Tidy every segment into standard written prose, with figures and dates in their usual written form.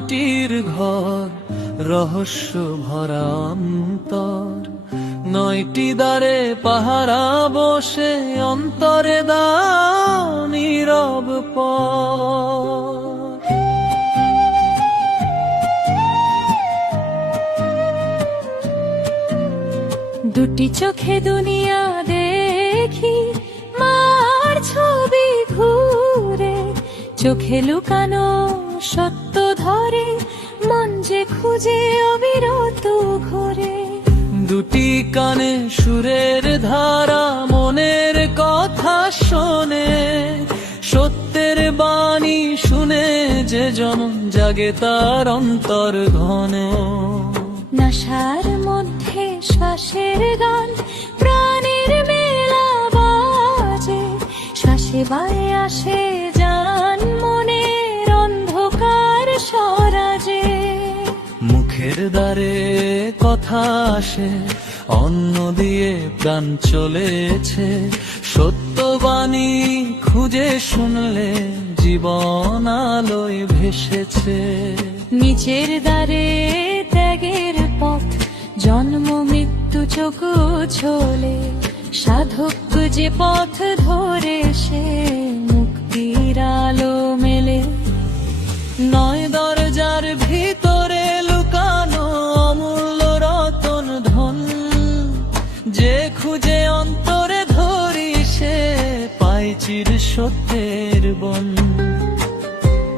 মাটির ঘর, রহস্য ভরা অন্তর, 9টি দ্বারে পাহারা বসে, অন্তরে দাও নীরব পথ। দুটি চোখে দুনিয়া দেখি, মার ছবি ঘুরে, চোখে লুকানো সত্য ধরে, মন যে খুঁজে অবিরত ঘুরে। দুটি কানে সুরের ধারা, মনের কথা শোনে, সত্যের বাণী শুনে যে জন জাগে তার অন্তর ঘন। নাশার মধ্যে শ্বাসের গান, প্রাণের মেলা বাজে, শ্বাসে বায়ে আসে জান, মনের অন্ধকার স্বরাজে। মুখের দ্বারে কথা আসে, অন্ন দিয়ে প্রাণ চলেছে, সত্যবাণী খুঁজে শুনলে জীবন আলোয় ভেসেছে। নিচের দ্বারে ত্যাগের পথ, জন্ম মৃত্যু চোখ ছোলে, সাধক যে পথ ধরে সে মুক্তির আলো মেলে। 9 দরজার ভিতরে লুকানো অমূল্য রতন ধন, যে খুঁজে অন্তরে ধরি সে পায় চির সত্যের বন।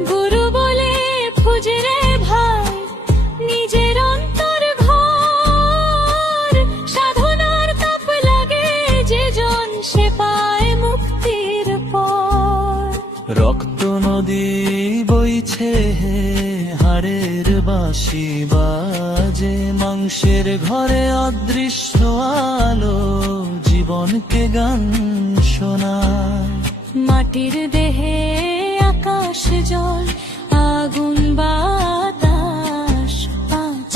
গুরু বলে খুঁজরে ভাই নিজের অন্তর ঘর, সাধনার তাপ লাগে যে জন সে পায় মুক্তির পর। রক্ত নদী বইছে হে, হাড়ের বাঁশি বাজে, মাংসের ঘরে অদৃশ্য আলো জীবনকে গান শোনায়। মাটির দেহে আকাশ জল, আগুন বাতাস, 5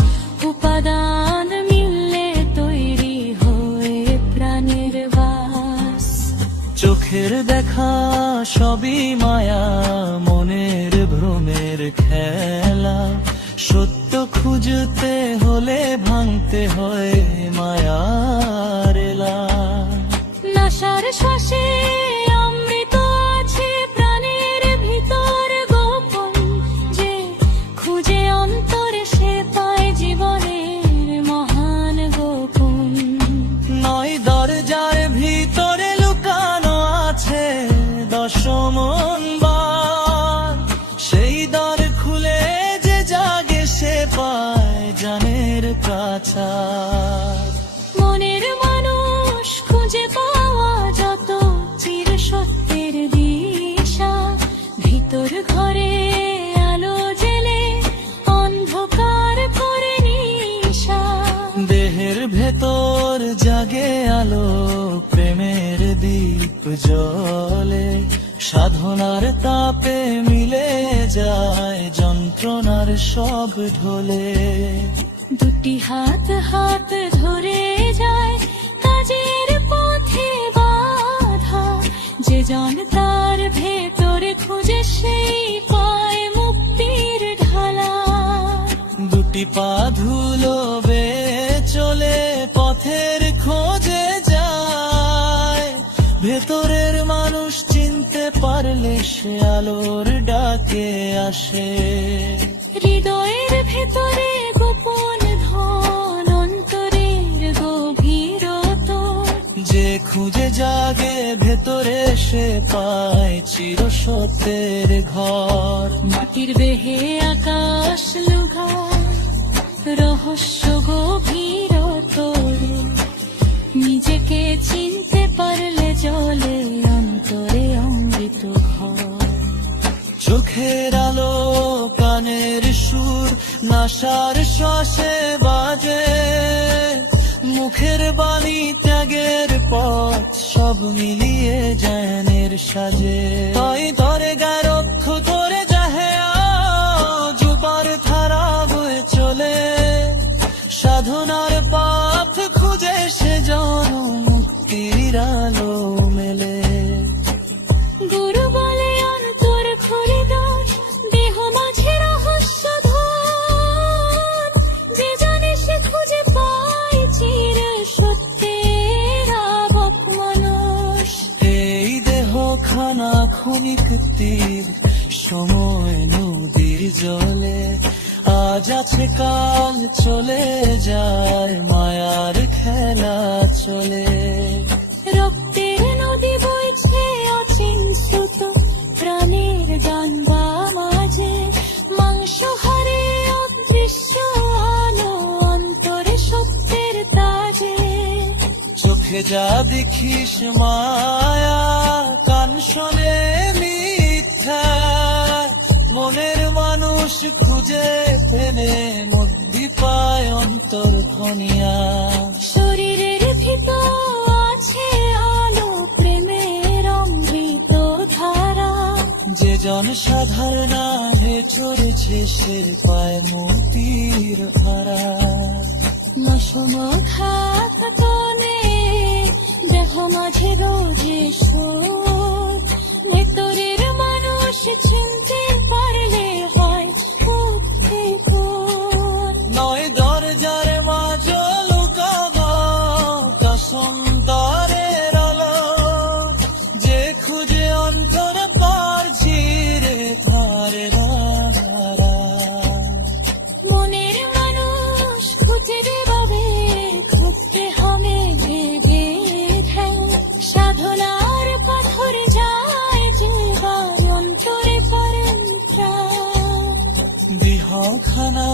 উপাদান মিললে তৈরি হয়ে প্রাণের বাস। চোখের দেখা সবই মায়া, মনের ভ্রমের খেলা, সত্য খুঁজতে হলে ভাঙতে হয় মায়ার এলা। নাশার শ্বাসে অমৃত আছে, প্রাণের ভিতর গোপন, যে খুঁজে অন্তরে সে পায় জীবনের মহান গোপন। 9 দরজার ভিতরে লুকানো আছে 10 মন বার, সেই দ্বার খুলে যে জাগে সে পায় জানের কাছার। মনের মানুষ খুঁজে পাওয়া যত চির সত্যের দিশা, ভিতর ঘরে আলো জেলে অন্ধকার করে নিশা। দেহের ভেতর জাগে আলো, প্রেমের দীপ জ্বলে, সাধনার তাপে মিলে যায় যন্ত্রণার সব ঢলে। দুটি হাত হাত ধরে যায় কাজের পথে বাধা, যে জন তার ভেতরে খুঁজে সেই পায় মুক্তির ঢালা। দুটি পা ধুলো বেয়ে চলে পথের খোঁজে যায়, ভেতরের মানুষ চিনতে পারলে সে আলোর ডাকে আসে। হৃদয়ের ভেতরে গোপন ধন, অন্তরের গভীরতা, যে খুঁজে জাগে ভেতরে সে পায় চির সত্যের ঘর। মাটির দেহে আকাশ লুঘায়, রহস্য গভীরতর, নিজেকে চিনতে পারলে জলে অন্তরে অমৃত ঘর। চোখের আলো কানের সুর, নাশার শ্বাসে বাজে, মুখের বাণী ত্যাগের পথ, সব মিলিয়ে জ্ঞানের সাজে। তাই ধরে গারক্ষ ধরে যাহে যুবার ধারা বয়ে চলে, সাধনার পথ খুঁজে সে জন মুক্তির আলো মেলে। গুরু বলে অন্তর খুলে দাও, দেহ মাঝে রহস্য ধরে ক্ষণিক তীর সময় নদীর জলে, আজ আছে কাল চলে যায়, মায়ার খেলা চলে। রক্তের নদী বইছে অচিন স্রোত, প্রাণের গান গা মাঝে, মাংস হারে অদৃশ্য আলো, অন্তরে সত্যের তাজে। চোখে যা দেখিস মায়া, কান শোনে মিথ্যা, মনের মানুষ খুঁজে পেলে মুক্তি পায় অন্তর খনিয়া। শরীরের ভিতর আছে আলো, প্রেমের অমৃত ধারা। যে জন সাধারণ হে চড়েছে সে পায় মুক্তির ভাড়া। নসমখা কাতনে দেহ মাঝে রোজে শোধ, ভেতরের মানুষ চিনতে পারলে হয় মুক্তি কোন। নয় দরজার মাঝ লুকাবো কাসন্তরের আলো, যে খুঁজে অন্তর পার ঝিরে ধারে ধারা। মনের মানুষ খুঁজে পাবে, খুঁজতে হবে ভেবে ধ্যান। সাধনার পাথর যায় জীবন অন্তরে পারেন প্রাণ। গৃহখানা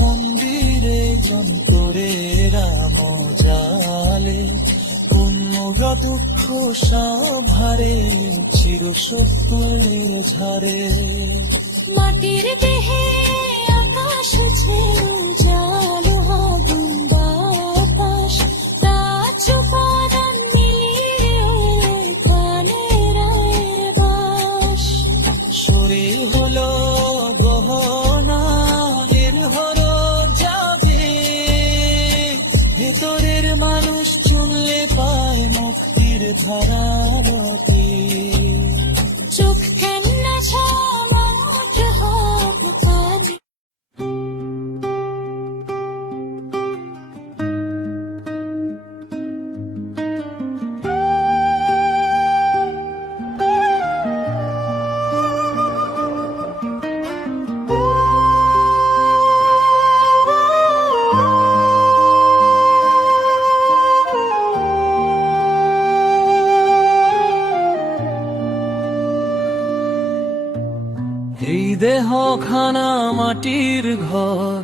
মন্দিরে যন্তরে রাম জালে, পুণ্য দুঃখ সাভারে চির সত্যের ঝারে। মাটির দেহে আকাশ আছে উজালো আগুন বাতাস, কাঁচ উপাদান মিলিয়ে প্রাণের বাস। শরীর হলো গহনা, এর হলো যাবে, ভেতরের মানুষ চুনলে পায় মুক্তির ধারারতি। চোখ কান্না ছামাট হাত পানে। এই দেহ খানা মাটির ঘর,